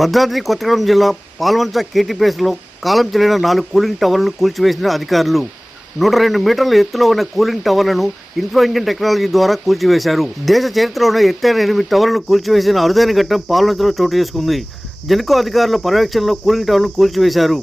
భద్రాద్రి కొత్తగూడెం జిల్లా పాల్వంచ కేటీపీఎస్లో కాలం చెల్లిన 4 కూలింగ్ టవర్లను కూల్చివేసిన అధికారులు 102 మీటర్ల ఎత్తులో ఉన్న కూలింగ్ టవర్లను ఇన్ఫ్లో ఇంజిన్ టెక్నాలజీ ద్వారా కూల్చివేశారు. దేశ చరిత్రలోనే ఎత్తైన 8 టవర్లను కూల్చివేసిన అరుదైన ఘట్టం పాల్వంచలో చోటు చేసుకుంది. జెన్కో అధికారుల పర్యవేక్షణలో కూలింగ్ టవర్లను కూల్చివేశారు.